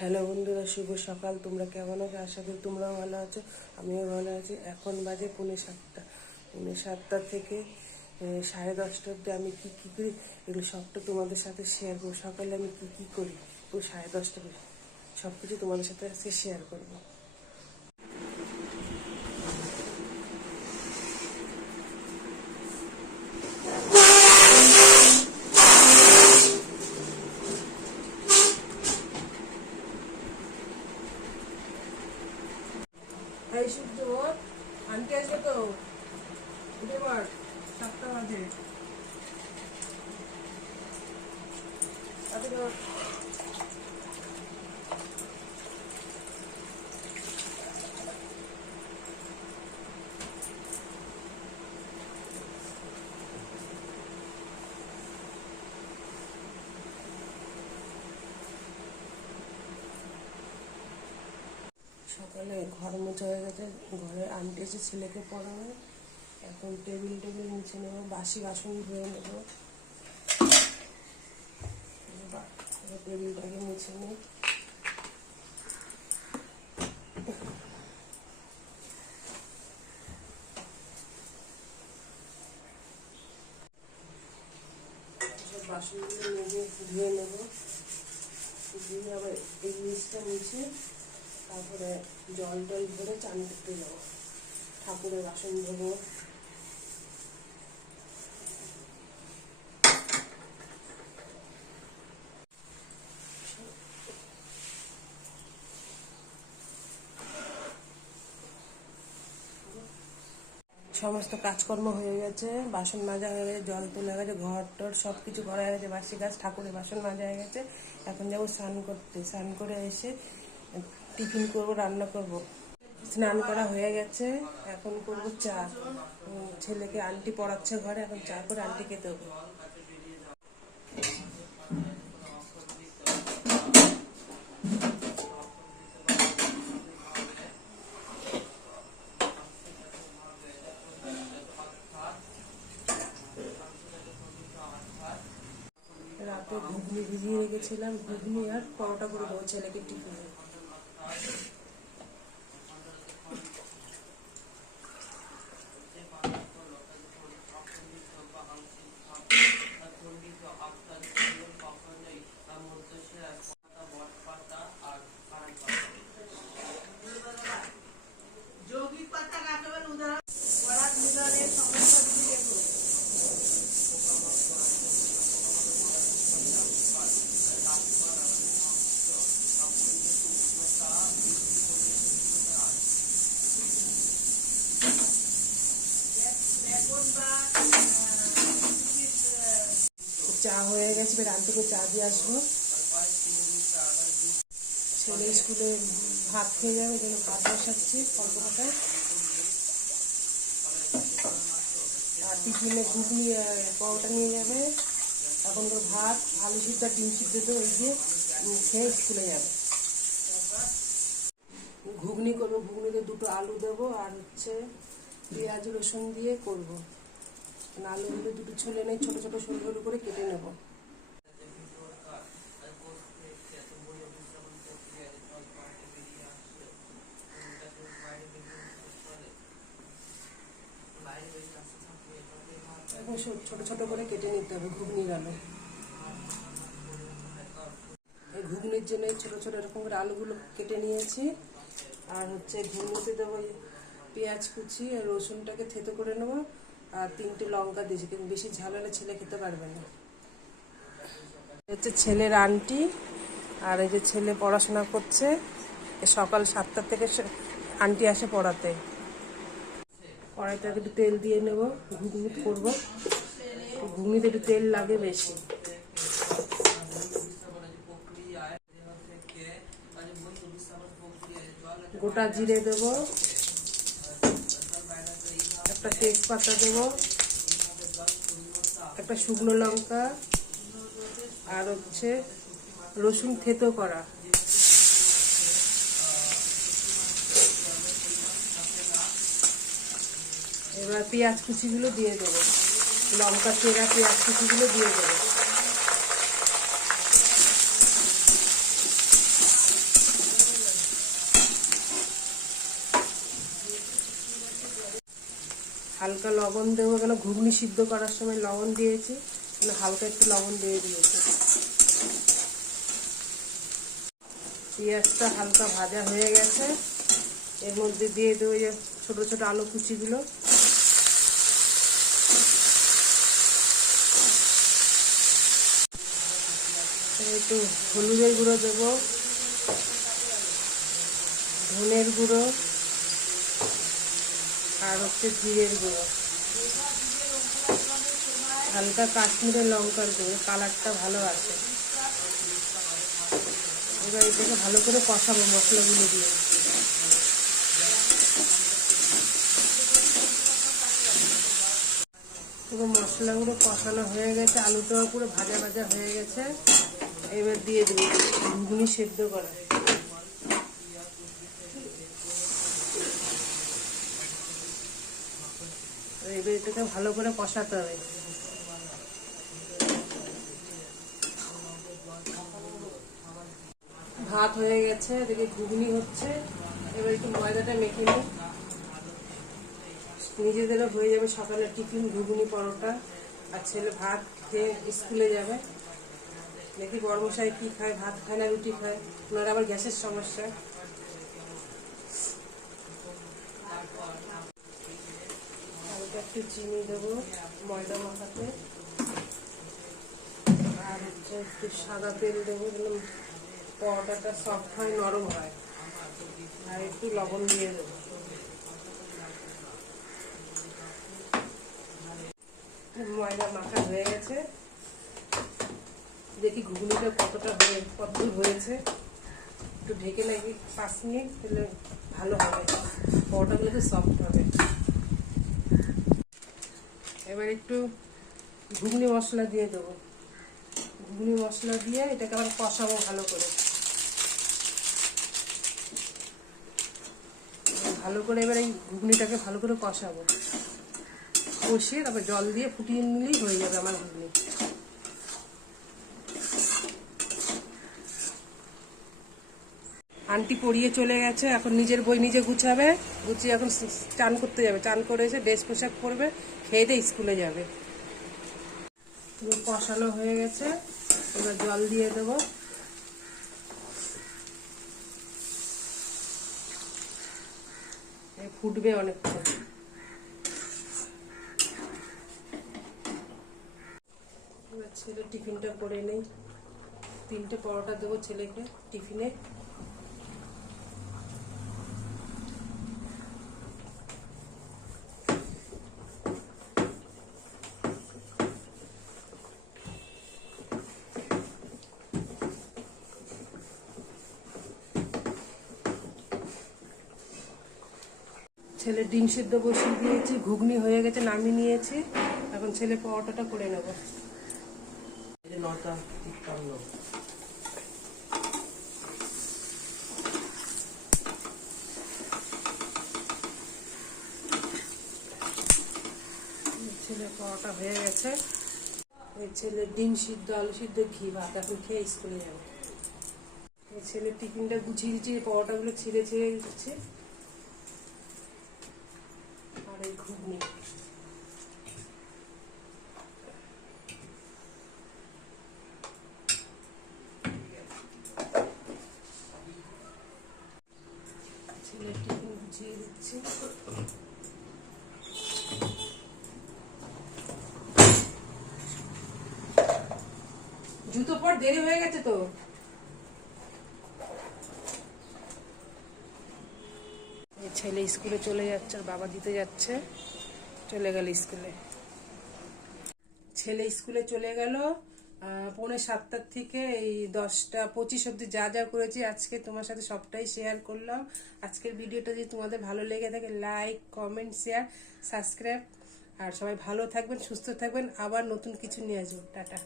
Hello বন্ধুরা, শুভ সকাল। তোমরা কেমন আছো? আশা করি তোমরাও ভালো আছো, আমিও ভালো আছি। এখন বাজে পুনে সাতটা। পৌনে সাতটা থেকে সাড়ে দশটা অব্দি আমি কী কী করি, এগুলো সবটা তোমাদের সাথে শেয়ার করব। সকালে আমি কী কী করি? পুরো সাড়ে দশটা করে সব কিছু তোমাদের সাথে আজকে শেয়ার করব এই সূর্য ওঠ। আন্টি আসবে তো সকালে ঘর মোছা হয়ে গেছে ঘরে আন্টি এসে ছেলেকে পড়ানো এখন টেবিল টেবিল মুছে নেব, বাসি বাসন ধুয়ে নেব। টেবিলটাকে মুছে বাসনগুলো নেব। ধুয়ে আবার এই জিনিসটা তারপরে জল টল ভরে চান করতে যাব। ঠাকুরের বাসন ধোবো। সমস্ত কাজকর্ম হয়ে গেছে, বাসন মাজা হয়ে গেছে, জল তোলা গেছে, ঘর টর সব কিছু করা হয়ে গেছে, বাসি গাছ, ঠাকুরের বাসন মাজা হয়ে গেছে। এখন যাব স্নান করতে। স্নান করে এসে টিফিন করব, রান্না করব। স্নান করা হয়ে গেছে। এখন করব চা। ছেলেকে আন্টি পড়াচ্ছে ঘরে, এখন চা করে আন্টিকে দেবো। রাতে ঘুগনি ভিজিয়ে রেখেছিলাম ঘুগনি আর পরোটা করে দেবো ছেলেকে টিফিনে। চা হয়ে গেছে, এবার আন্টিকে চা দিয়ে আসব। ছেলে স্কুলে ভাত খেয়ে যাবে ওই জন্য ভাত বসাচ্ছি অল্প কথায় আর টিফিনে ঘুগনি পরোটা নিয়ে যাবে। এখন তো ভাত, আলু সিদ্ধ ডিম সিদ্ধ তো ওই দিয়ে খেয়ে স্কুলে যাবে। ঘুগনি করব, ঘুগনিতে দুটো আলু দেবো আর হচ্ছে পেঁয়াজ রসুন দিয়ে করব। না আলুগুলো দুটো ছুলে নেই, ছোটো ছোটো সরু সরু করে কেটে নেব। ছোট ছোট করে কেটে নিতে হবে ঘুগনির আলু এই ঘুগনির জন্য ছোট ছোট এরকম করে আলুগুলো কেটে নিয়েছি। আর হচ্ছে ঘুগনিতে দেবো পেঁয়াজ কুচি আর রসুনটাকে থেতো করে নেব। আর তিনটে লঙ্কা দিয়েছি, কিন্তু বেশি ঝাল হলে ছেলে খেতে পারবে না। হচ্ছে ছেলের আন্টি, আর এই যে ছেলে পড়াশোনা করছে সকাল সাতটার থেকে আন্টি আসে পড়াতে। কড়াইটাকে একটু তেল দিয়ে নেব, ঘুগনি করব। ঘুগনিতে একটু তেল লাগে বেশি। গোটা জিরে দেব। একটা তেজপাতা দেব, একটা শুকনো লঙ্কা, আর হচ্ছে রসুন থেতো করা। এবার পেঁয়াজ কুচিগুলো দিয়ে দেবো। লঙ্কা চেরা পেঁয়াজ কুচিগুলো দিয়ে দেবো। হালকা লবণ দেবো কেন? ঘুগনি সিদ্ধ করার সময় লবণ দিয়েছি। হালকা একটু লবণ দিয়ে দিয়েছি। পেঁয়াজটা হালকা ভাজা হয়ে গেছে। এর মধ্যে দিয়ে দেবো যে ছোটো ছোটো আলু কুচিগুলো। একটু হলুদের গুঁড়ো দেবো। ধনের গুঁড়ো। আর হচ্ছে জিরের গুঁড়ো। হালকা কাশ্মীরের লঙ্কার গুঁড়ো, কালারটা ভালো আছে। এবার এটাকে ভালো করে কষাবো মশলাগুলো দিয়ে। পুরো মশলাগুলো কষানো হয়ে গেছে, আলুটাও পুরো ভাজা ভাজা হয়ে গেছে। এবার দিয়ে দেবো ঘুগনি সেদ্ধ করা। এবার এটাকে ভালো করে কষাতে হবে। ভাত হয়ে গেছে, এদিকে ঘুগনি হচ্ছে। এবার একটু ময়দাটা মেখে নিই। নিজেদেরও হয়ে যাবে সকালে টিফিন, ঘুগনি, পরোটা আর ছেলে ভাত খেয়ে স্কুলে যাবে। দেখি বর্মশাই কী খায়, ভাত খায় না রুটি খায়। ওনার আবার গ্যাসের সমস্যা। হালকা একটু চিনি দেবো ময়দা মাখাতে। আর হচ্ছে একটু সাদা তেল দেবো, যেন পরোটাটা সফট হয়, নরম হয়। আর একটু লবণ দিয়ে দেবো। ময়দা মাখা হয়ে গেছে। দেখি ঘুগনিটা কতটা হয়ে কতদূর হয়েছে। একটু ঢেকে নাকি পাঁচ মিনিট, তাহলে ভালো হবে। পরোটাগুলো সফট হবে। এবার একটু ঘুগনি মশলা দিয়ে দেবো। ঘুগনি মশলা দিয়ে এটাকে আবার কষাবো ভালো করে। ভালো করে এবার এই ঘুগনিটাকে ভালো করে কষাবো। কষিয়ে তারপর জল দিয়ে ফুটিয়ে নিলেই হয়ে যাবে আমার ঘুগনি। আন্টি পড়িয়ে চলে গেছে, এখন নিজের বই নিজে গুছাবে, গুছিয়ে এখন চান করতে যাবে। চান করে এসে ড্রেস পোশাক পরবে, খেয়ে দিয়ে স্কুলে যাবে। পুরো কষানো হয়ে গেছে, এবার জল দিয়ে দেবো। ফুটবে এবার ছেলে টিফিনটা করে নেই। তিনটে পরোটা দেবো ছেলেকে টিফিনে। ছেলে ডিম সিদ্ধ বসিয়ে দিয়েছি ঘুগনি হয়ে গেছে নামিয়ে নিয়েছি। এখন ছেলে পরোটাটা করে নেব। ছেলে পরোটা হয়ে গেছে। এই ছেলে ডিম সিদ্ধ আলু সিদ্ধ ঘি ভাত। এখন খেয়ে স্কুলে যাবে। এই ছেলে টিফিনটা গুছিয়ে দিচ্ছি পরোটাগুলো ছিঁড়ে ছিঁড়ে দিচ্ছে। এই ঘুগনি। গুছিয়ে জুতো পর দেরি হয়ে গেছে তো? ছেলে স্কুলে চলে যাচ্ছে, আর বাবা দিতে যাচ্ছে, চলে গেল স্কুলে। ছেলে স্কুলে চলে গেল পৌনে সাতটার থেকে এই দশটা পঁচিশ অব্দি যা যা করেছি, আজকে তোমার সাথে সবটাই শেয়ার করলাম। আজকের ভিডিওটা যদি তোমাদের ভালো লেগে থাকে লাইক কমেন্ট শেয়ার সাবস্ক্রাইব আর সবাই ভালো থাকবেন, সুস্থ থাকবেন, আবার নতুন কিছু নিয়ে আসব। টাটা।